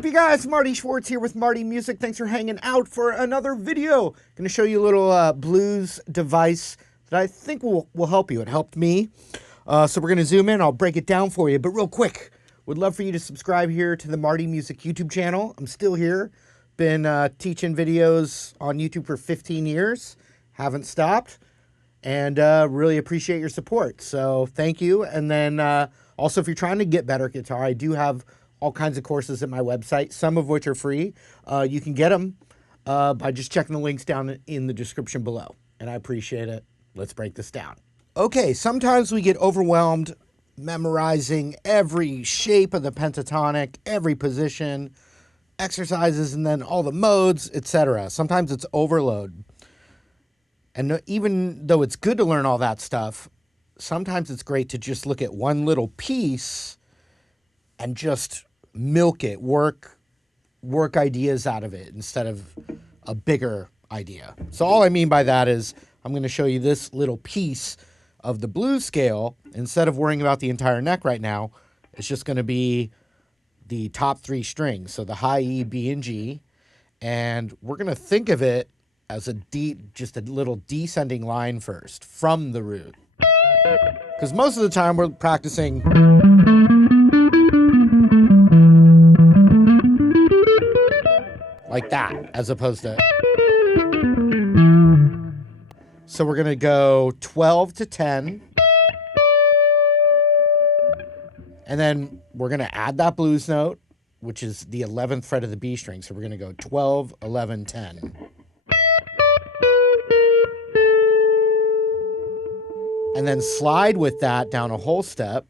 up, you guys? Marty Schwartz here with Marty Music. Thanks for hanging out for another video. Going to show you a little blues device that I think will help you. It helped me. So we're going to zoom in. I'll break it down for you. But real quick, would love for you to subscribe here to the Marty Music YouTube channel. I'm still here. Been teaching videos on YouTube for 15 years. Haven't stopped. And really appreciate your support. So thank you. And then also, if you're trying to get better at guitar, I do have all kinds of courses at my website, some of which are free. You can get them by just checking the links down in the description below. And I appreciate it. Let's break this down. Okay, sometimes we get overwhelmed memorizing every shape of the pentatonic, every position, exercises, and then all the modes, etc. Sometimes it's overload. And even though it's good to learn all that stuff, sometimes it's great to just look at one little piece and just milk it, work ideas out of it instead of a bigger idea. So all I mean by that is I'm going to show you this little piece of the blues scale. Instead of worrying about the entire neck right now, it's just going to be the top three strings. So the high E, B, and G. And we're going to think of it as just a little descending line first from the root. Because most of the time we're practicing like that, as opposed to. So we're going to go 12 to 10. And then we're going to add that blues note, which is the 11th fret of the B string. So we're going to go 12, 11, 10. And then slide with that down a whole step.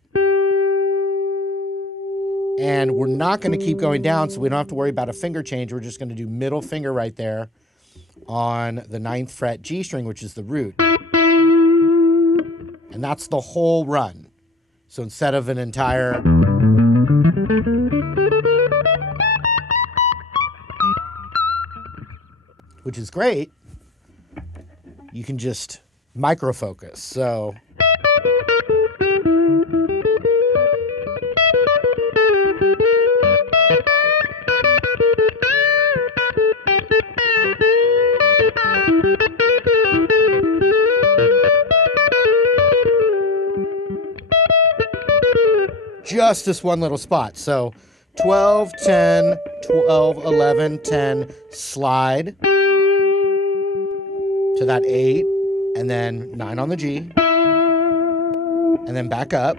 And we're not going to keep going down, so we don't have to worry about a finger change. We're just going to do middle finger right there on the 9th fret G string, which is the root. And that's the whole run. So instead of an entire... which is great, you can just micro focus. So... just this one little spot. So 12, 10, 12, 11, 10, slide to that 8, and then 9 on the G, and then back up.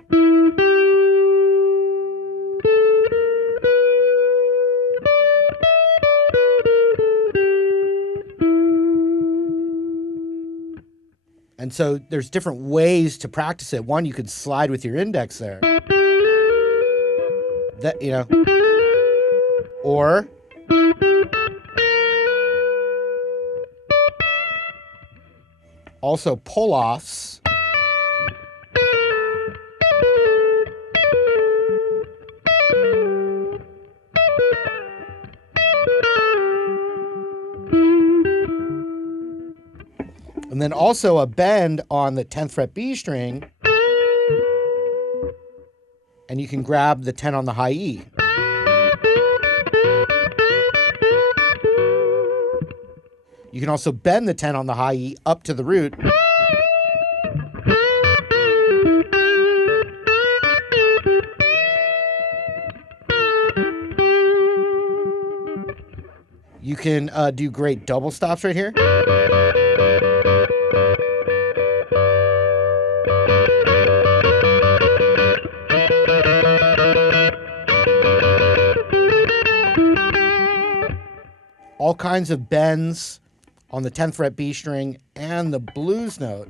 And so there's different ways to practice it. One, you could slide with your index there. That, you know, or also pull-offs. And then also a bend on the 10th fret B string. And you can grab the 10 on the high E. You can also bend the 10 on the high E up to the root. You can do great double stops right here. All kinds of bends on the 10th fret B string and the blues note.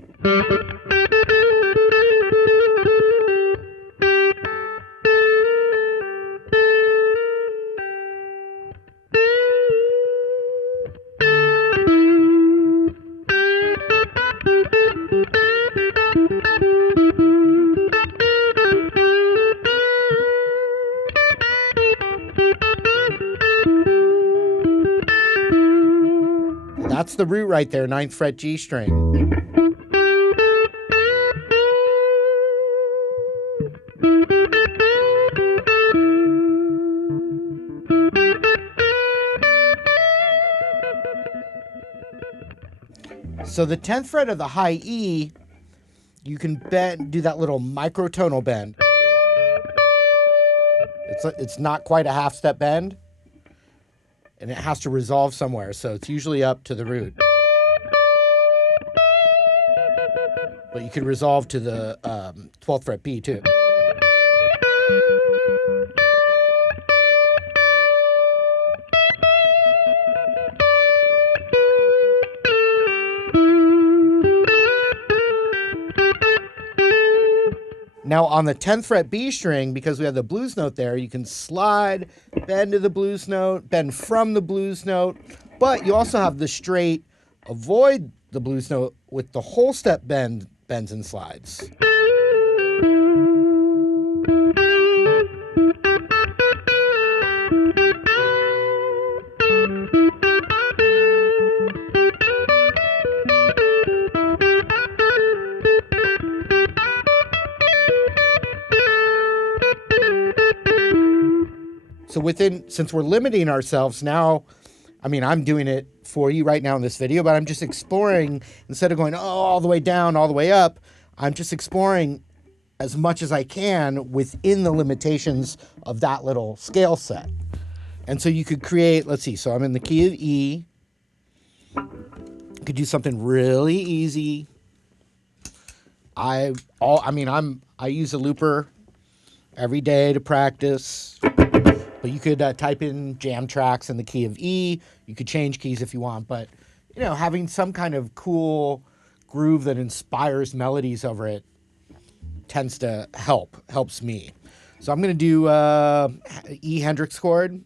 That's the root right there, 9th fret G string. So the 10th fret of the high E, you can bend, do that little microtonal bend. It's not quite a half step bend, and it has to resolve somewhere, so it's usually up to the root. But you can resolve to the 12th fret B too. Now on the 10th fret B string, because we have the blues note there, you can slide, bend to the blues note, bend from the blues note, but you also have the straight avoid the blues note with the whole step bends and slides. So since we're limiting ourselves now, I mean, I'm doing it for you right now in this video, but I'm just exploring, instead of going all the way down, all the way up, I'm just exploring as much as I can within the limitations of that little scale set. And so you could create, let's see, so I'm in the key of E. You could do something really easy. I use a looper every day to practice. But you could type in jam tracks in the key of E. You could change keys if you want, but having some kind of groove that inspires melodies over it tends to helps me. So I'm going to do E Hendrix chord.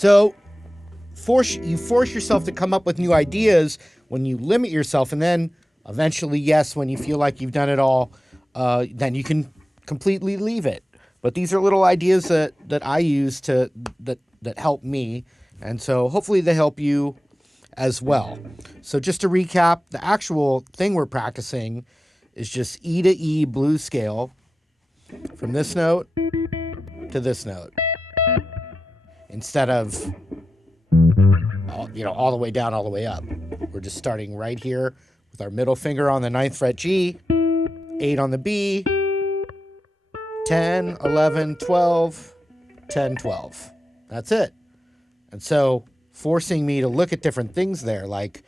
So you force yourself to come up with new ideas when you limit yourself, and then eventually, yes, when you feel like you've done it all, then you can completely leave it. But these are little ideas that I use that help me, and so hopefully they help you as well. So just to recap, the actual thing we're practicing is just E to E blues scale from this note to this note, instead of all the way down, all the way up. We're just starting right here with our middle finger on the 9th fret G, 8 on the B, 10, 11, 12, 10, 12. That's it. And so forcing me to look at different things there, like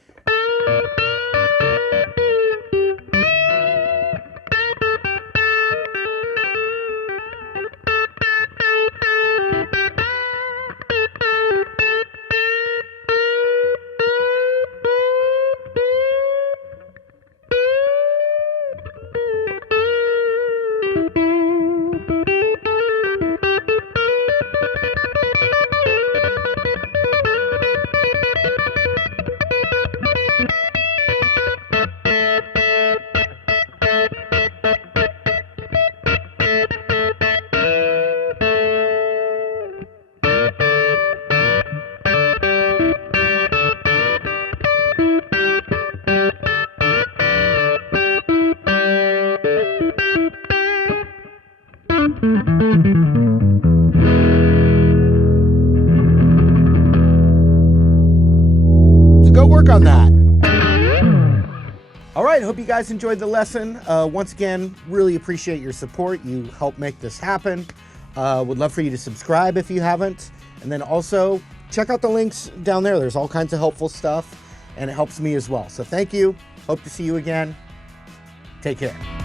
go work on that. right, hope you guys enjoyed the lesson. Once again, really appreciate your support. You help make this happen. Would love for you to subscribe if you haven't. And then also check out the links down there. There's all kinds of helpful stuff, and it helps me as well. So thank you. Hope to see you again. Take care.